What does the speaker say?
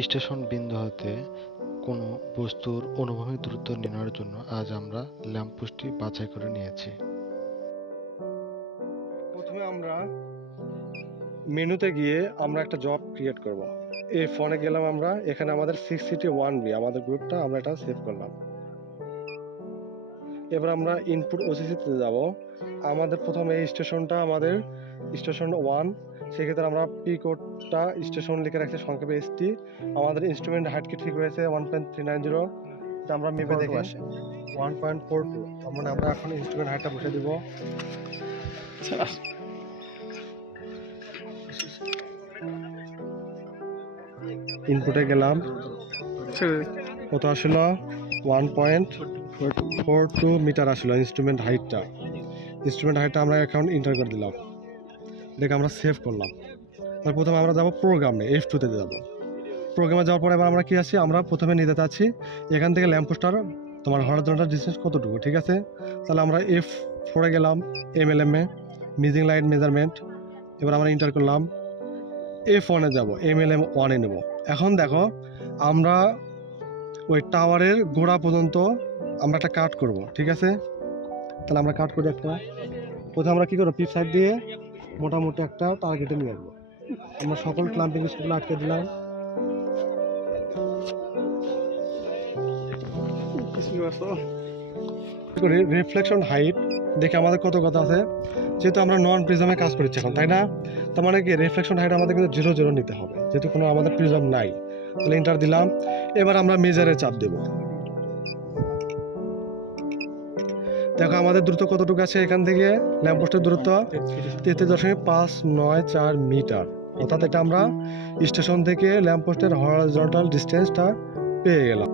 Station বিন্দু হতে কোনো বস্তুর অনুভূমিক দূরত্ব নির্ণয়ের জন্য আজ আমরা ল্যাম্পপোস্টটি বাছাই করে নিয়েছি। প্রথমে আমরা মেনুতে গিয়ে আমরা একটা জব ক্রিয়েট করব। এই ফোনে গেলাম আমরা, এখানে আমাদের সিক্স সিটি ওয়ান বি আমাদের গ্রুপটা আমরা এটা সেভ করলাম। এবার আমরা ইনপুট ওসিসিতে যাব। আমাদের প্রথম এই স্টেশনটা আমাদের স্টেশন ওয়ান। সেক্ষেত্রে আমরা পি কোডটা স্টেশন লিখে রাখছি সংক্ষেপে এসটি আমাদের ইনস্ট্রুমেন্ট হাইট কি ঠিক রয়েছে? One point three nine zero আমরা মেপে দেখে। আসি। ওয়ান পয়েন্ট ফোর টু তার মানে আমরা এখন ইনস্ট্রুমেন্ট হাইটটা বসে দিব। ইনপুটে গেলাম। কত আসলো? One point four two metre আসলো ইনস্ট্রুমেন্ট হাইটটা ইনস্ট্রুমেন্ট হাইটটা আমরা এখন ইন্টার করে দিলাম। এটাকে আমরা সেভ করলাম। তার প্রথমে আমরা যাব প্রোগ্রামে এফ টুতে যাব। প্রোগ্রামে যাওয়ার পরে এবার আমরা কী আছি? আমরা প্রথমে নিতে চাচ্ছি, এখান থেকে ল্যাম্পোস্টার তোমার হরাজনটার ডিস্টেন্স কতটুকু, ঠিক আছে? তাহলে আমরা এফ ফোরে গেলাম M L M A missing light measurement এবার আমরা ইন্টার করলাম এফ ওয়ানে যাব এম এল এম ওয়ানে নেব। এখন দেখো, আমরা ওই টাওয়ারের গোড়া পর্যন্ত আমরা একটা কাট করব, ঠিক আছে? তাহলে আমরা কাট করি একটা, প্রথমে আমরা কী করব, পিপ সাইড দিয়ে মোটামুটি একটা টার্গেটে নিয়ে আসব। আমরা সকল ক্লাম্পিং স্কুলগুলো আটকে দিলাম। রিফ্লেকশন হাইট দেখে আমাদের কত কথা আছে। যেহেতু আমরা নন প্রিজমে কাজ করছি এখন, তাই না? তার মানে কি রিফ্লেকশন হাইট আমাদের কিন্তু জিরো জিরো নিতে হবে। যেহেতু কোনো আমাদের প্রিজম নাই, তাহলে ইন্টার দিলাম। এবার আমরা মেজারে চাপ দেব। দেখো আমাদের দূরত্ব কতটুকু আছে এখান থেকে ল্যাম্পপোস্টের দূরত্ব তেত্রিশ দশমিক পাঁচ নয় চার মিটার অর্থাৎ এটা আমরা স্টেশন থেকে ল্যাম্পপোস্টের হরাইজন্টাল ডিস্টেন্সটা পেয়ে গেলাম